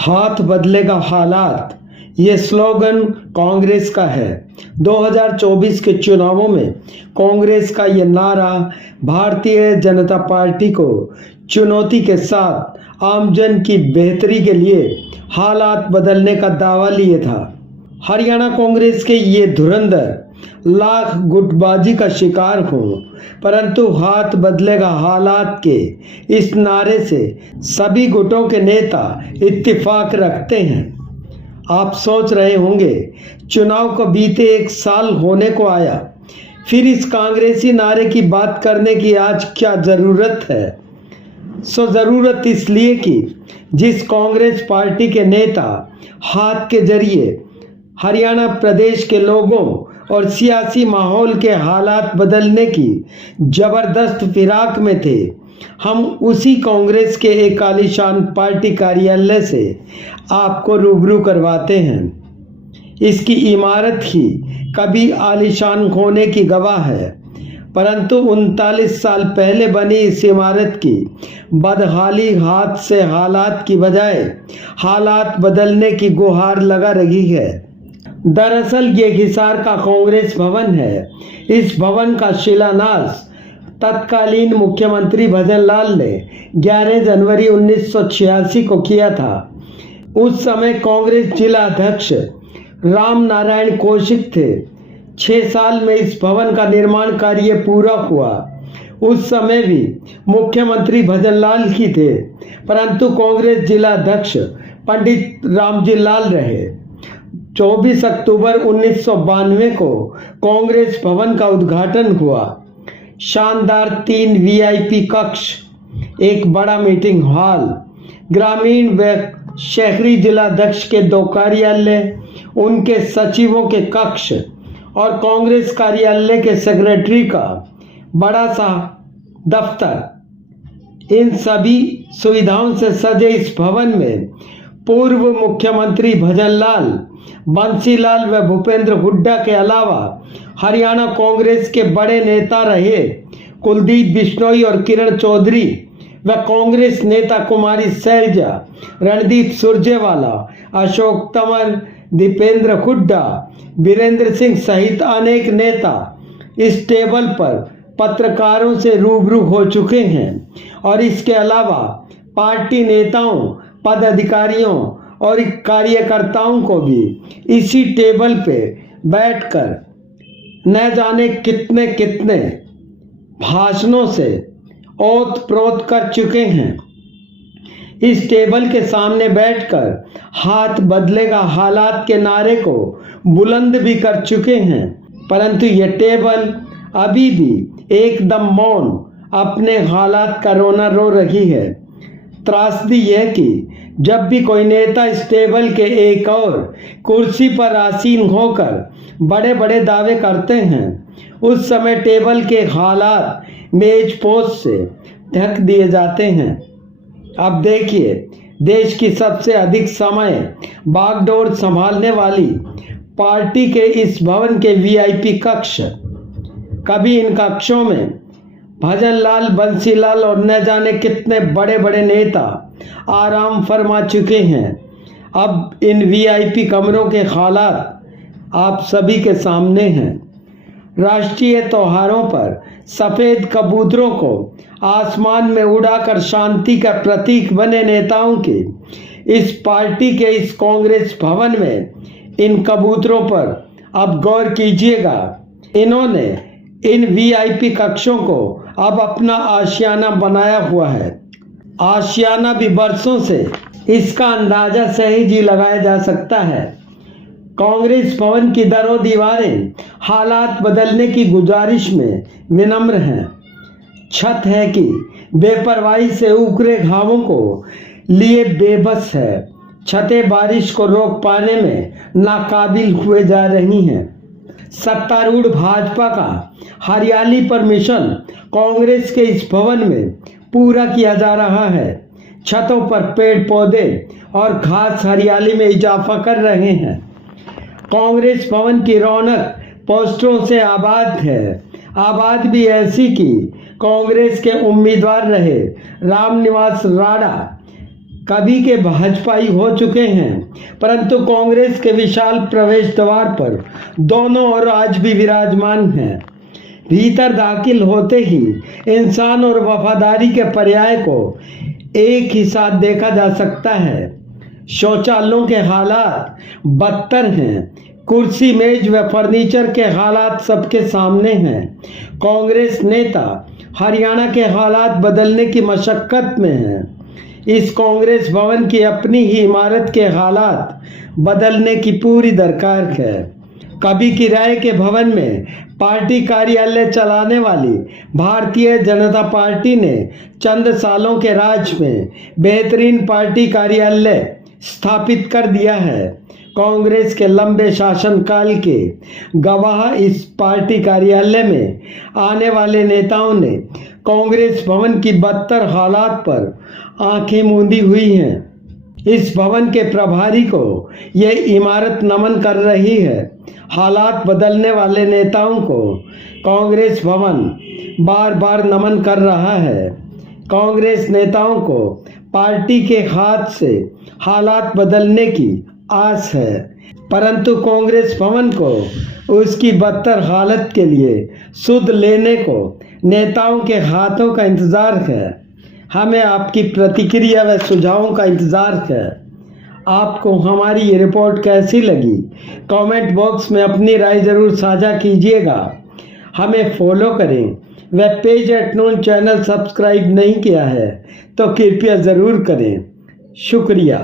हाथ बदलेगा हालात, ये स्लोगन कांग्रेस का है। 2024 के चुनावों में कांग्रेस का ये नारा भारतीय जनता पार्टी को चुनौती के साथ आमजन की बेहतरी के लिए हालात बदलने का दावा लिए था। हरियाणा कांग्रेस के ये धुरंधर लाख गुटबाजी का शिकार हो, परंतु हाथ बदलेगा हालात के इस नारे से सभी गुटों के नेता इत्तेफाक रखते हैं। आप सोच रहे होंगे चुनाव को बीते 1 साल होने को आया, फिर इस कांग्रेसी नारे की बात करने की आज क्या ज़रूरत है। ज़रूरत इसलिए कि जिस कांग्रेस पार्टी के नेता हाथ के जरिए हरियाणा प्रदेश के लोगों और सियासी माहौल के हालात बदलने की जबरदस्त फिराक में थे, हम उसी कांग्रेस के एक आलीशान पार्टी कार्यालय से आपको रूबरू करवाते हैं। इसकी इमारत ही कभी आलीशान होने की गवाह है, परंतु 39 साल पहले बनी इस इमारत की बदहाली हाथ से हालात की बजाय हालात बदलने की गुहार लगा रही है। दरअसल ये हिसार का कांग्रेस भवन है। इस भवन का शिलान्यास तत्कालीन मुख्यमंत्री भजन लाल ने 11 जनवरी 1986 को किया था। उस समय कांग्रेस जिला अध्यक्ष राम नारायण कौशिक थे। 6 साल में इस भवन का निर्माण कार्य पूरा हुआ। उस समय भी मुख्यमंत्री भजन लाल ही थे, परंतु कांग्रेस जिला अध्यक्ष पंडित रामजी लाल रहे। 24 अक्टूबर 1992 को कांग्रेस भवन का उद्घाटन हुआ। शानदार 3 वीआईपी कक्ष, एक बड़ा मीटिंग हॉल, ग्रामीण व शहरी जिलाध्यक्ष के 2 कार्यालय, उनके सचिवों के कक्ष और कांग्रेस कार्यालय के सेक्रेटरी का बड़ा सा दफ्तर, इन सभी सुविधाओं से सजे इस भवन में पूर्व मुख्यमंत्री भजन लाल, बंसीलाल व भूपेंद्र हुड्डा के अलावा हरियाणा कांग्रेस के बड़े नेता रहे कुलदीप बिश्नोई और किरण चौधरी व कांग्रेस नेता कुमारी शैलजा, रणदीप सुरजेवाला, अशोक तंवर, दीपेंद्र हुड्डा, वीरेंद्र सिंह सहित अनेक नेता इस टेबल पर पत्रकारों से रूबरू हो चुके हैं और इसके अलावा पार्टी नेताओं, पदाधिकारियों और कार्यकर्ताओं को भी इसी टेबल पे बैठकर न जाने कितने कितने भाषणों से ओत प्रोत कर चुके हैं। इस टेबल के सामने बैठकर हाथ बदलेगा हालात के नारे को बुलंद भी कर चुके हैं, परंतु यह टेबल अभी भी एकदम मौन अपने हालात का रोना रो रही है। त्रासदी यह कि जब भी कोई नेता इस टेबल के एक और कुर्सी पर आसीन होकर बड़े बड़े दावे करते हैं, उस समय टेबल के हालात मेज पोस्ट से ढक दिए जाते हैं। अब देखिए, देश की सबसे अधिक समय बागडोर संभालने वाली पार्टी के इस भवन के वीआईपी कक्ष, कभी इन कक्षों में भजन लाल, बंसीलाल और न जाने कितने बड़े बड़े नेता आराम फरमा चुके हैं। अब इन वीआईपी कमरों के हालात आप सभी के सामने हैं। राष्ट्रीय त्योहारों पर सफेद कबूतरों को आसमान में उड़ाकर शांति का प्रतीक बने नेताओं के इस पार्टी के इस कांग्रेस भवन में इन कबूतरों पर अब गौर कीजिएगा। इन्होंने इन वीआईपी कक्षों को अब अपना आशियाना बनाया हुआ है। आशियाना भी बरसों से, इसका अंदाजा सहज ही लगाया जा सकता है। कांग्रेस भवन की दरों दीवारें हालात बदलने की गुजारिश में विनम्र हैं। छत है कि बेपरवाही से उकरे घावों को लिए बेबस है। छतें बारिश को रोक पाने में नाकाबिल हुए जा रही हैं। सत्तारूढ़ भाजपा का हरियाली पर मिशन कांग्रेस के इस भवन में पूरा किया जा रहा है। छतों पर पेड़ पौधे और घास हरियाली में इजाफा कर रहे हैं। कांग्रेस भवन की रौनक पोस्टरों से आबाद है। आबाद भी ऐसी कि कांग्रेस के उम्मीदवार रहे रामनिवास राणा कभी के भाजपाई हो चुके हैं, परंतु कांग्रेस के विशाल प्रवेश द्वार पर दोनों ओर आज भी विराजमान हैं। भीतर दाखिल होते ही इंसान और वफादारी के पर्याय को एक ही साथ देखा जा सकता है। शौचालयों के हालात बदतर हैं, कुर्सी मेज व फर्नीचर के हालात सबके सामने हैं। कांग्रेस नेता हरियाणा के हालात बदलने की मशक्कत में हैं। इस कांग्रेस भवन की अपनी ही इमारत के हालात बदलने की पूरी दरकार है। कभी किराए के भवन में पार्टी कार्यालय चलाने वाली भारतीय जनता पार्टी ने चंद सालों के राज में बेहतरीन पार्टी कार्यालय स्थापित कर दिया है। कांग्रेस के लंबे शासनकाल के गवाह इस पार्टी कार्यालय में आने वाले नेताओं ने कांग्रेस भवन की बदतर हालात पर आंखें मूंदी हुई हैं। इस भवन के प्रभारी को यह इमारत नमन कर रही है। हालात बदलने वाले नेताओं को कांग्रेस भवन बार बार नमन कर रहा है। कांग्रेस नेताओं को पार्टी के हाथ से हालात बदलने की आस है, परंतु कांग्रेस भवन को उसकी बदतर हालत के लिए सुध लेने को नेताओं के हाथों का इंतजार है। हमें आपकी प्रतिक्रिया व सुझावों का इंतजार है। आपको हमारी ये रिपोर्ट कैसी लगी, कमेंट बॉक्स में अपनी राय ज़रूर साझा कीजिएगा। हमें फॉलो करें व पेज @नून चैनल सब्सक्राइब नहीं किया है तो कृपया ज़रूर करें। शुक्रिया।